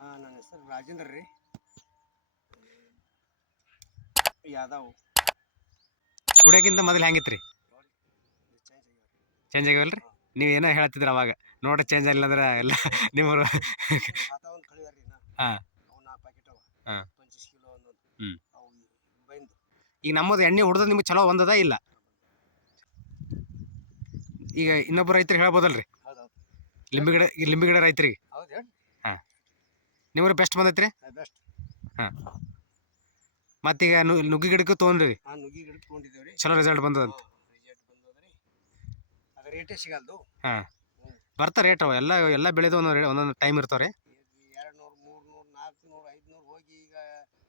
ನನ್ನ ಹೆಸರು ರಾಜೇಂದ್ರ ರೀ ಯಾದವ್. ಕುಡಿಯೋಕ್ಕಿಂತ ಮೊದಲು ಹೆಂಗಿತ್ತು ರೀ? ಚೇಂಜ್ ಆಗ್ಯಾವಲ್ರಿ? ನೀವು ಏನೋ ಹೇಳ್ತಿದ್ರಿ ಅವಾಗ ನೋಡ್ರಿ ಚೇಂಜ್ ಆಗಿಲ್ಲ ಅಂದ್ರೆ ಎಲ್ಲ ನಿಮ್ಮವರು. ಹಾಂ ಹಾಂ ಈಗ ನಮ್ಮದು ಎಣ್ಣೆ ಹೊಡೆದು ನಿಮ್ಗೆ ಚಲೋ ಒಂದದ ಇಲ್ಲ? ಈಗ ಇನ್ನೊಬ್ಬರು ರೈತರಿಗೆ ಹೇಳ್ಬೋದಲ್ರಿ, ಲಿಂಬಿ ಗಿಡ ರೈತರಿಗೆ? ಹಾಂ, ನಿಮ್ಗೆ ಬೆಸ್ಟ್ ಬಂದೈತ್ರಿ? ಹಾಂ, ಮತ್ತೀಗ ನುಗ್ಗಿ ಗಿಡಕ್ಕೂ ತೊಗೊಂಡ್ರಿ? ನುಗ್ಗಿ ಗಿಡಕ್ಕೆ ತೊಗೊಂಡಿದ್ದೇವ್ರಿ, ಚಲೋ ರಿಸಲ್ಟ್ ಬಂದದಂತ? ಅದು ರೇಟೇ ಸಿಗಲ್ದು. ಹಾಂ, ಬರ್ತಾ ರೇಟ್ ಅವ ಎಲ್ಲ ಬೆಳೆದು ಒಂದೊಂದು ಟೈಮ್ ಇರ್ತಾವೆ ರೀ. 200, 300, 400, 500 ಹೋಗಿ ಈಗ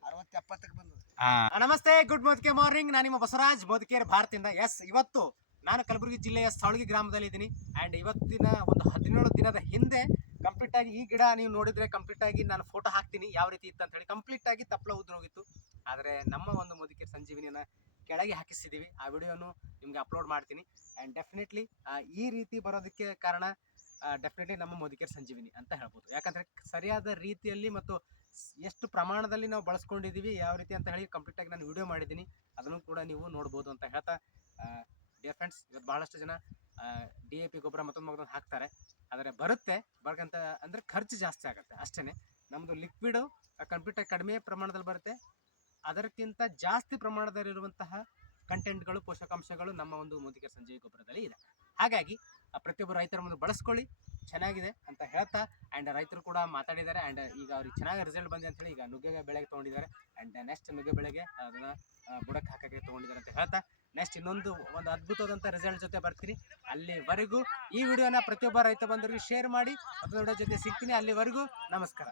60-70ಕ್ಕೆ ಬಂದದ. ನಮಸ್ತೆ, ಗುಡ್ ಮಾರ್ನಿಂಗ್. ನಾನು ನಿಮ್ಮ ಬಸವರಾಜ್ ಬೋದಕೇರ್ ಭಾರತದಿಂದ. ಎಸ್, ಇವತ್ತು ನಾನು ಕಲಬುರಗಿ ಜಿಲ್ಲೆಯ ಸ್ಥಳಗಿ ಗ್ರಾಮದಲ್ಲಿ ಇದ್ದೀನಿ. ಆ್ಯಂಡ್ ಇವತ್ತಿನ ಒಂದು 17 ದಿನದ ಹಿಂದೆ ಕಂಪ್ಲೀಟ್ ಆಗಿ ಈ ಗಿಡ ನೀವು ನೋಡಿದ್ರೆ ಕಂಪ್ಲೀಟ್ ಆಗಿ ನಾನು ಫೋಟೋ ಹಾಕ್ತೀನಿ ಯಾವ ರೀತಿ ಇತ್ತು ಅಂತ ಹೇಳಿ. ಕಂಪ್ಲೀಟ್ ಆಗಿ ತಪ್ಪಲ ಉದ್ರೋಗಿತ್ತು. ಆದರೆ ನಮ್ಮ ಒಂದು ಮೋದಿಕೇರ್ ಸಂಜೀವಿನಿಯನ್ನ ಕೆಳಗೆ ಹಾಕಿಸಿದ್ದೀವಿ. ಆ ವಿಡಿಯೋನು ನಿಮ್ಗೆ ಅಪ್ಲೋಡ್ ಮಾಡ್ತೀನಿ. ಆ್ಯಂಡ್ ಡೆಫಿನೆಟ್ಲಿ ಈ ರೀತಿ ಬರೋದಕ್ಕೆ ಕಾರಣ ಡೆಫಿನೆಟ್ಲಿ ನಮ್ಮ ಮೋದಿಕೇರ್ ಸಂಜೀವಿನಿ ಅಂತ ಹೇಳ್ಬೋದು. ಯಾಕಂದರೆ ಸರಿಯಾದ ರೀತಿಯಲ್ಲಿ ಮತ್ತು ಎಷ್ಟು ಪ್ರಮಾಣದಲ್ಲಿ ನಾವು ಬಳಸ್ಕೊಂಡಿದ್ದೀವಿ ಯಾವ ರೀತಿ ಅಂತ ಹೇಳಿ ಕಂಪ್ಲೀಟಾಗಿ ನಾನು ವಿಡಿಯೋ ಮಾಡಿದ್ದೀನಿ. ಅದನ್ನು ಕೂಡ ನೀವು ನೋಡ್ಬೋದು ಅಂತ ಹೇಳ್ತಾ, ಡಿಯರ್ ಫ್ರೆಂಡ್ಸ್, ಇವತ್ತು ಭಾಳಷ್ಟು ಜನ DAP ಗೊಬ್ಬರ ಮತ್ತೊಂದು ಹಾಕ್ತಾರೆ. ಆದರೆ ಬರ್ಕಂತ ಅಂದರೆ ಖರ್ಚು ಜಾಸ್ತಿ ಆಗುತ್ತೆ ಅಷ್ಟೇ. ನಮ್ಮದು ಲಿಕ್ವಿಡು ಕಂಪ್ಲೀಟಾಗಿ ಕಡಿಮೆ ಪ್ರಮಾಣದಲ್ಲಿ ಬರುತ್ತೆ. ಅದಕ್ಕಿಂತ ಜಾಸ್ತಿ ಪ್ರಮಾಣದಲ್ಲಿರುವಂತಹ ಕಂಟೆಂಟ್ಗಳು, ಪೋಷಕಾಂಶಗಳು ನಮ್ಮ ಒಂದು ಮೋದಿಕೇರ್ ಸಂಜೀವಿ ಗೊಬ್ಬರದಲ್ಲಿ ಇದೆ. ಹಾಗಾಗಿ ಪ್ರತಿಯೊಬ್ಬರು ರೈತರ ಮುಂದೆ ಬಳಸ್ಕೊಳ್ಳಿ, ಚೆನ್ನಾಗಿದೆ ಅಂತ ಹೇಳ್ತಾ. ಆ್ಯಂಡ್ ರೈತರು ಕೂಡ ಮಾತಾಡಿದ್ದಾರೆ. ಆ್ಯಂಡ್ ಈಗ ಅವ್ರಿಗೆ ಚೆನ್ನಾಗಿ ರಿಸಲ್ಟ್ ಬಂದಿದೆ ಅಂತೇಳಿ ಈಗ ನುಗ್ಗೆ ಬೆಳೆಗೆ ತೊಗೊಂಡಿದ್ದಾರೆ. ಆ್ಯಂಡ್ ನೆಕ್ಸ್ಟ್ ನುಗ್ಗೆ ಬೆಳೆಗೆ ಅದನ್ನು ಬುಡಕ್ಕೆ ಹಾಕೋಕ್ಕೆ ತೊಗೊಂಡಿದ್ದಾರೆ ಅಂತ ಹೇಳ್ತಾ, ನೆಕ್ಸ್ಟ್ ಒಂದು ಅದ್ಭುತವಾದಂಥ ರಿಸಲ್ಟ್ ಜೊತೆ ಬರ್ತೀನಿ. ಅಲ್ಲಿವರೆಗೂ ಈ ವಿಡಿಯೋನ ಪ್ರತಿಯೊಬ್ಬ ರೈತ ಬಂದವರಿಗೆ ಶೇರ್ ಮಾಡಿ, ಮತ್ತೊಂದು ವಿಡಿಯೋ ಜೊತೆ ಸಿಗ್ತೀನಿ. ಅಲ್ಲಿವರೆಗೂ ನಮಸ್ಕಾರ.